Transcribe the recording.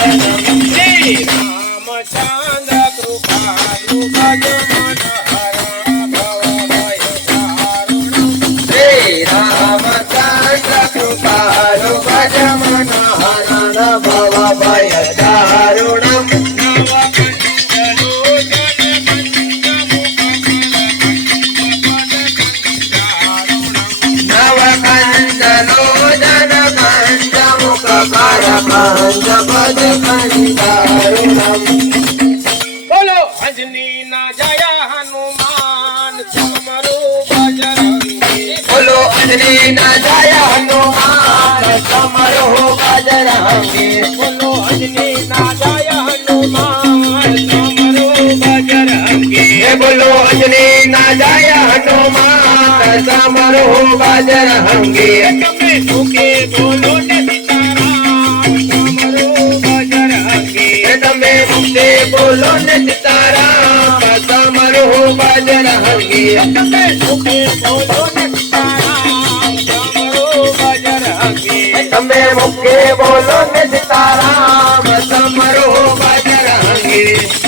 श्री रामचंद्र कृपालु भज मन हरण भव भय दारुणम् श्री रामचंद्र कृपालु भज मन हरण भव भय दारुणम् नवकण्डलोचन पञ्चमुख करपञ्च पद दारुणम् बोलो अंजनी ना जय हनुमान समरो बजरंगी बोलो अंजनी न जय हनुमान समरो बजरंगी बोलो अंजनी ना जय हनुमान समरो बजरंगी बोलो अंजनी न जय हनुमान समरो बजरंगी तुम्हें मुखे बोलो ने सीताराम समरो बजरंगी તમે મુક્તિ બોલો ને સીતારામ સમરો બજરંગી तुम्हें मुखे बोलो ने सीताराम समरो बजरंगी તમે મુક્તિ બોલો ને સીતારામ સમરો બજરંગી